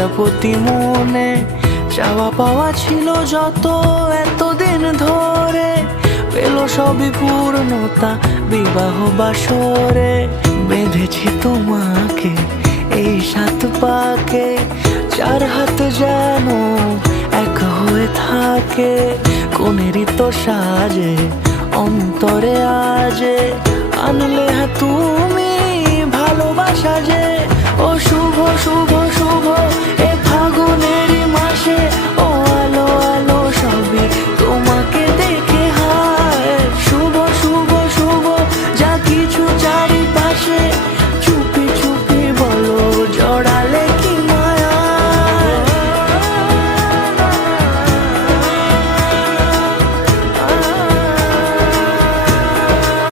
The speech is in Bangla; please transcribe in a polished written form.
প্রজাপতি মনে চাওয়া পাওয়া ছিল যত এতদিন ধরে, পেল সবই পূর্ণতা বিবাহ বাসরে। বেঁধেছি তোমাকে এই 7 পাকে, 4 হাত যেন এক হয়ে থাকে। কোনেরই তো সাজে অন্তরে আজে আনলে তুমি ভালোবাসা যে। ও শুভ শুভ